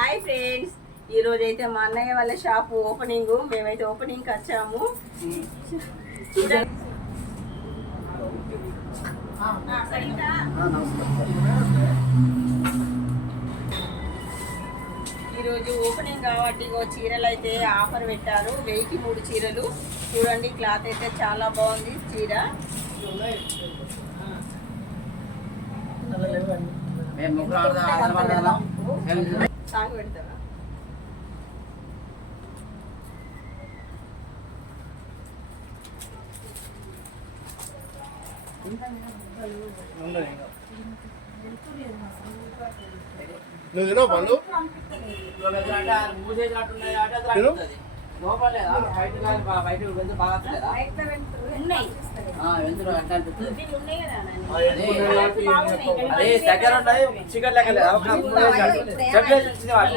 Hi friends ఈ రోజు అయితే మా అన్నయ్య వాళ్ళ షాప్ ఓపెనింగ్ మేమైతే ఓపెనింగ్కి వచ్చాము. ఈరోజు ఓపెనింగ్ కాబట్టి ఇగో చీరలు అయితే ఆఫర్ పెట్టారు. వెయ్యికి మూడు చీరలు. చూడండి క్లాత్ అయితే చాలా బాగుంది చీర. మేము సాంగ్ పెడతారా? నువ్వు తినవు పండు. లోపల? బయట బయట బాగా అదే దగ్గర ఉన్నాయి చికెన్ లెక్క వాళ్ళు.